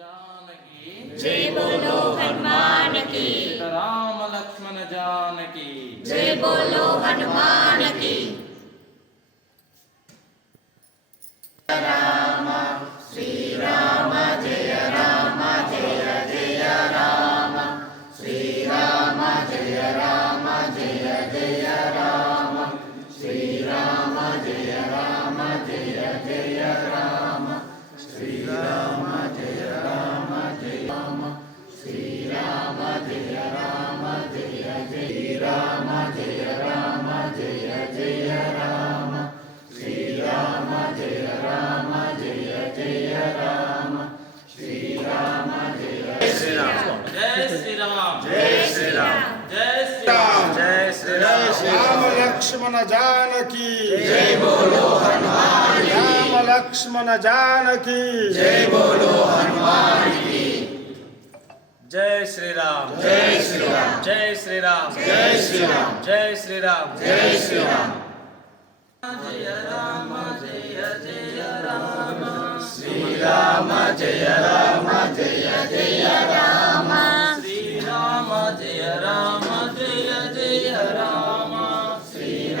जानकी जय बोलो हनुमान की। राम लक्ष्मण जानकी जय बोलो हनुमान की। राम श्री राम जय राम जय जय राम श्री राम जय राम जय जय राम श्री राम जय राम जय जय राम श्री राम जय राम जय राम श्री राम जय राम जय जय राम जय राम जय जय राम श्री राम जय राम जय जय राम श्री राम जय श्री राम जय श्री राम जय श्री राम जय श्री राम जय श्री राम लक्ष्मण जानकी जय बोलो हनुमान राम लक्ष्मण जानकी जय बोलो हनुमान की। जय श्री राम जय श्री राम जय श्री राम जय श्री राम जय श्री राम जय श्री राम जय राम जय जय राम श्री राम जय राम जय जय राम श्री राम जय राम जय जय राम श्री राम जय श्री राम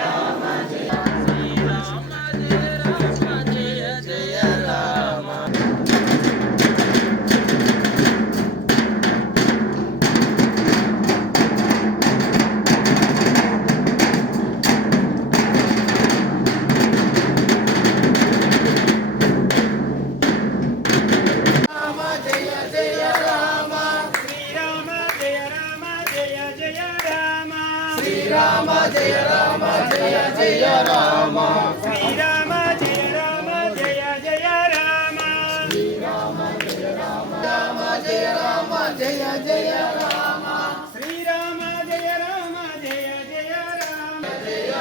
जय राम जय जय राम राम जय जय राम श्री राम जय राम जय जय राम श्री राम जय राम जय जय राम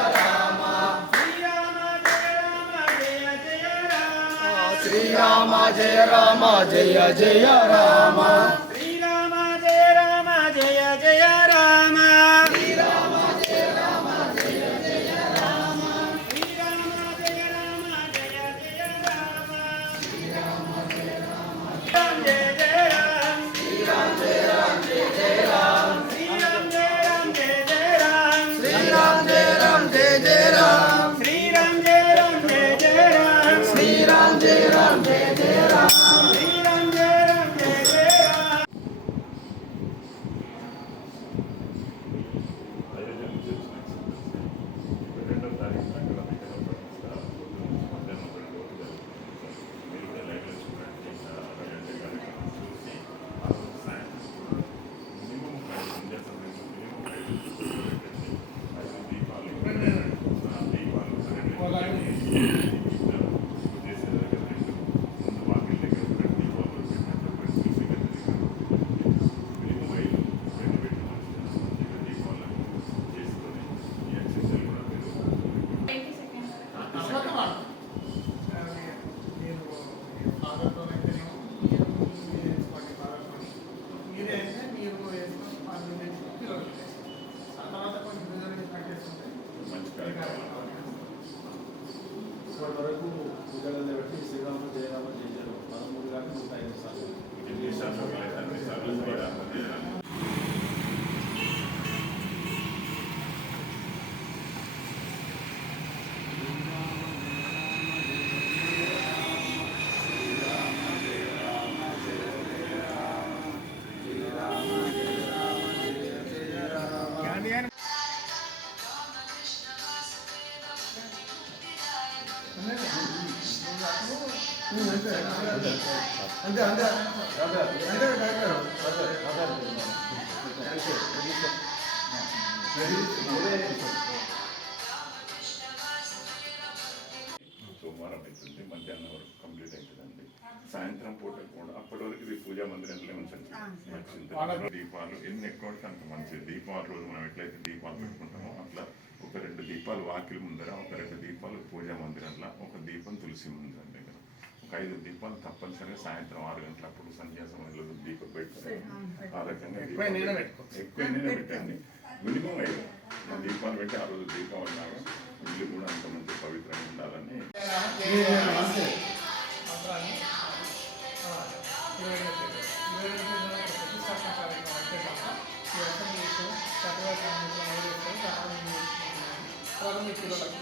श्री राम जय राम जय जय राम राम जय राम जय जय राम श्री राम जय राम जय जय राम जय राम श्री राम जय राम जय जय राम श्री राम जय राम जय जय राम श्री राम जय राम जय जय राम श्री राम जय राम जय जय राम श्री राम जय राम जय जय राम राम जय जय राम श्री राम जय राम जय जय राम श्री राम जय राम जय जय राम श्री राम जय राम जय जय राम श्री राम जय राम जय जय राम श्री राम जय राम जय जय राम श्री राम जय राम जय जय राम ఇప్పటి వరకు పూజలలో పెట్టి శ్రీరామ జయరామ జయ జయ 13 గాని 105 సార్లు సోమవారం అవుతుంది, మధ్యాహ్నం వరకు కంప్లీట్ అవుతుందండి. సాయంత్రం పూట కూడా అప్పటి వరకు ఇది పూజా మందిరంలో ఉంచండి. మంచిది దీపాలు ఎన్ని ఎక్కువ అంత మంచిది. దీపావళి రోజు మనం ఎట్లయితే దీపాలు పెట్టుకుంటామో అట్లా ఒక 2 దీపాలు వాకిలి ముందర, ఒక 2 దీపాలు పూజా మందిరంలో, ఒక దీపం తులసి మందిరం దగ్గర, ఒక 5 దీపాలు తప్పనిసరిగా సాయంత్రం 6 గంటలప్పుడు సంధ్యా సమయంలో దీపం పెట్టుకోండి. ఆ రకంగా ఎక్కువ పెట్టండి. మినిమం 5 దీపాలు పెట్టి ఆ రోజు దీపావళి లాగా ఇల్లు కూడా అంత మంచి పవిత్రంగా ఉండాలని ప్రతిష్టాపన కార్యక్రమం అంటే తప్ప ఈ అసెంబ్లీ విషయం చక్కగా తర్వాత మీ పిల్లలకు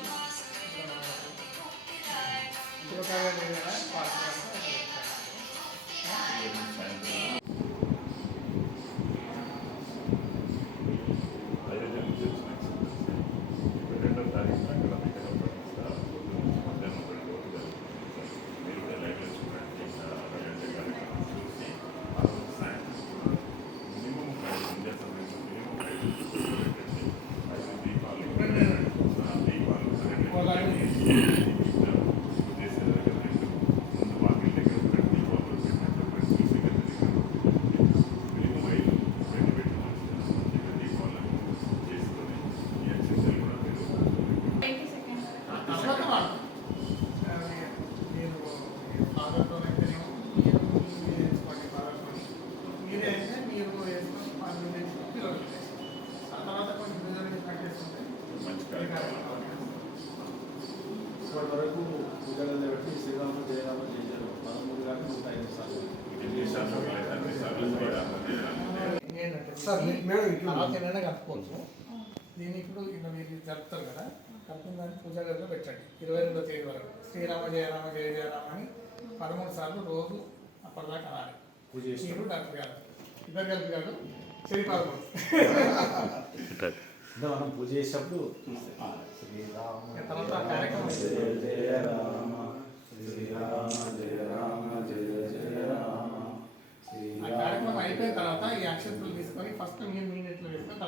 శుభకార్యాలు పాల్గొనాలని ఇప్పటి వరకు పూజలలో పెట్టి శ్రీరామ జయరామ జయ జయరామ 13 గంటలు 105 సార్లు సార్ తర్వాత కలుపుకోవచ్చు. దీన్ని ఇప్పుడు ఇలా మీరు జరుపుతారు కదా, కలుపుకున్న దాన్ని పూజా గదిలో పెట్టండి 22వ తేదీ వరకు. శ్రీరామ జయరామ జయ జయరామ అని 13 సార్లు రోజు అప్పటిదాకా అనాలి. మీరు డాక్టర్ గారు ఇద్దరు కలిపి కాదు శ్రీపాదం మనం పూజ చేసేటప్పుడు తర్వాత కార్యక్రమం జయ రామ శ్రీరామ జయ రామ జయ జయ రామ ఆ కార్యక్రమం అయిపోయిన తర్వాత ఈ అక్షంతలు తీసుకొని ఫస్ట్ మీరు మీ నెట్లో వేసుకొని